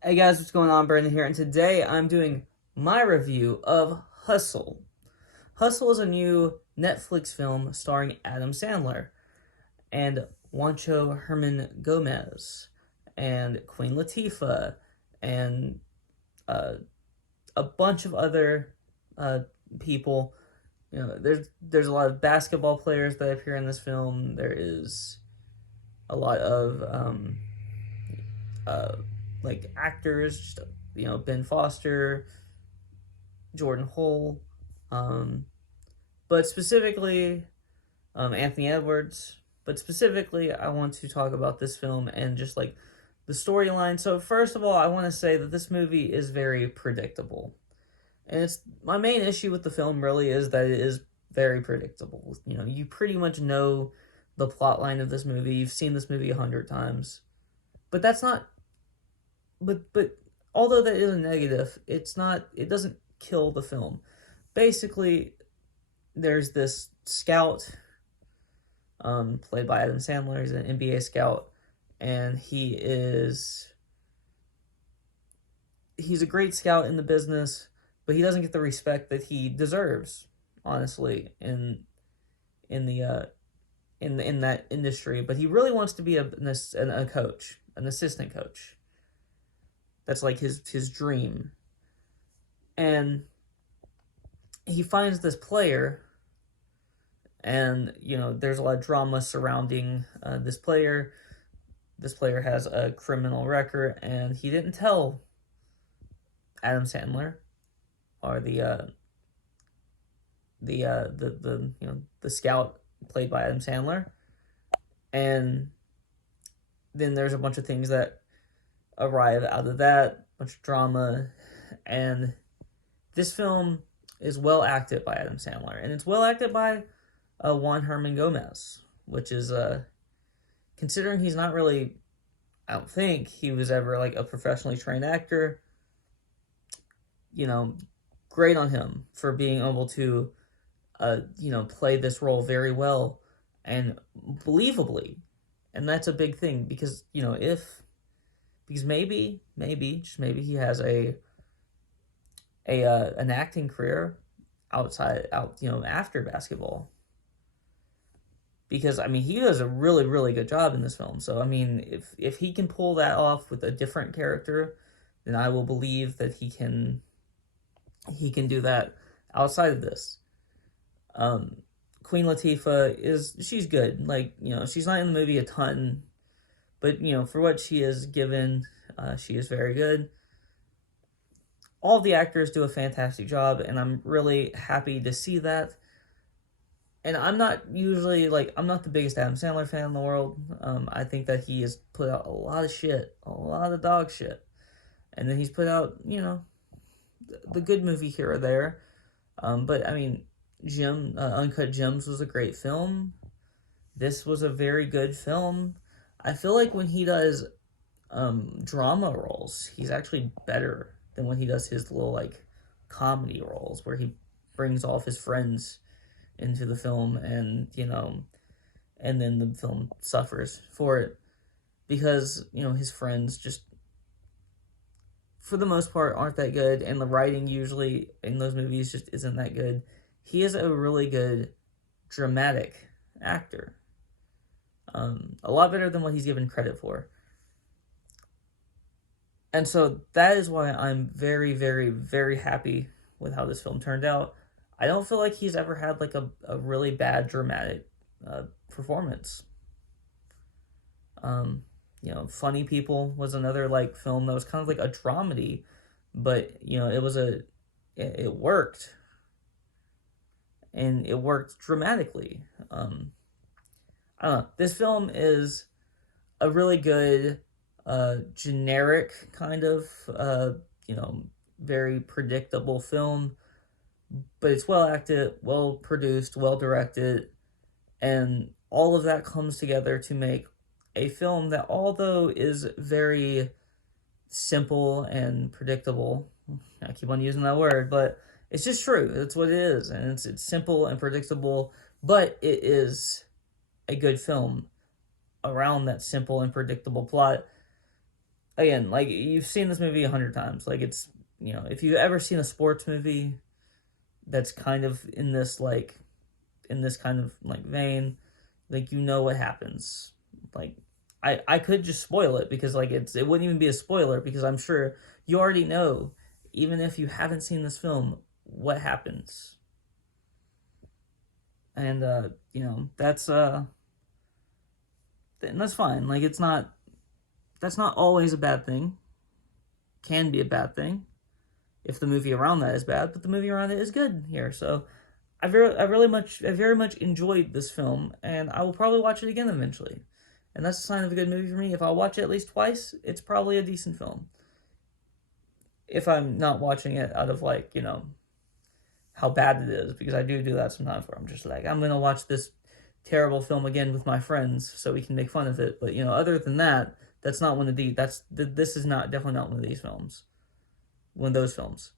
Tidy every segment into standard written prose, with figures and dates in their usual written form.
Hey guys, what's going on? Brandon here, and today I'm doing my review of Hustle. Hustle is a new Netflix film starring Adam Sandler and Juancho Herman Gomez and Queen Latifah and uh, a bunch of other uh, people. There's a lot of basketball players that appear in this film. There is a lot of uh, like actors, just Ben Foster, Jordan Hole, um, but specifically Anthony Edwards. But specifically, I want to talk about this film and just like the storyline. So first of all, I want to say that this movie is very predictable, and it's my main issue with the film. Really, is that it is very predictable. You pretty much know the plot line of this movie. You've seen this movie 100 times, but that's not. But although that is a negative, it's not. It doesn't kill the film. Basically, there's this scout, played by Adam Sandler. He's an NBA scout, and he's a great scout in the business, but he doesn't get the respect that he deserves, honestly, in the in that industry. But he really wants to be a coach, an assistant coach. That's like his dream, and he finds this player, and there's a lot of drama surrounding this player. This player has a criminal record, and he didn't tell Adam Sandler, or the scout played by Adam Sandler. And then there's a bunch of things that arrive out of that, a bunch of drama, and this film is well acted by Adam Sandler, and it's well acted by Juan Herman Gomez, which is considering he's not really. I don't think he was ever like a professionally trained actor. You know, Great on him for being able to, play this role very well and believably, and that's a big thing because if because maybe just maybe he has a an acting career after basketball, because I mean he does a really really good job in this film. So I mean if he can pull that off with a different character, then I will believe that he can do that outside of this. Um, Queen Latifah she's good. Like she's not in the movie a ton, but for what she is given, she is very good. All the actors do a fantastic job, and I'm really happy to see that. And I'm not the biggest Adam Sandler fan in the world. I think that he has put out a lot of shit, a lot of dog shit, and then he's put out the good movie here or there. But I mean, Uncut Gems was a great film. This was a very good film. I feel like when he does drama roles, he's actually better than when he does his little like comedy roles where he brings all of his friends into the film, and then the film suffers for it because his friends just for the most part aren't that good, and the writing usually in those movies just isn't that good. He is a really good dramatic actor, a lot better than what he's given credit for. And so that is why I'm very, very, very happy with how this film turned out. I don't feel like he's ever had like a really bad dramatic performance. Funny People was another like film that was kind of like a dramedy, but it worked, and it worked dramatically. I don't know. This film is a really good, generic kind of, very predictable film, but it's well acted, well produced, well directed, and all of that comes together to make a film that, although is very simple and predictable, I keep on using that word, but it's just true. It's what it is, and it's simple and predictable, but it is a good film around that simple and predictable plot. again, like, you've seen this movie 100 times. Like, it's, if you've ever seen a sports movie that's kind of in this, like, in this kind of, like, vein, like, you know what happens. Like, I could just spoil it, because, like, it wouldn't even be a spoiler, because I'm sure you already know, even if you haven't seen this film, what happens. And, and that's fine. Like, that's not always a bad thing. Can be a bad thing if the movie around that is bad, but the movie around it is good here. So I very much enjoyed this film, and I will probably watch it again eventually. And that's a sign of a good movie for me. If I watch it at least twice, it's probably a decent film. If I'm not watching it out of, like, how bad it is, because I do that sometimes, where I'm just like, I'm gonna watch this terrible film again with my friends so we can make fun of it. But other than that, that's not one of these. This is not definitely not one of these films. One of those films.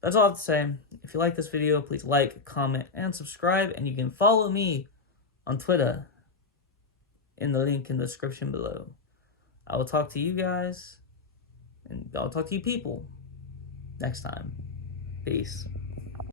That's all I have to say. If you like this video, please like, comment, and subscribe. And you can follow me on Twitter in the link in the description below. I will talk to you guys, and I'll talk to you people next time. Peace.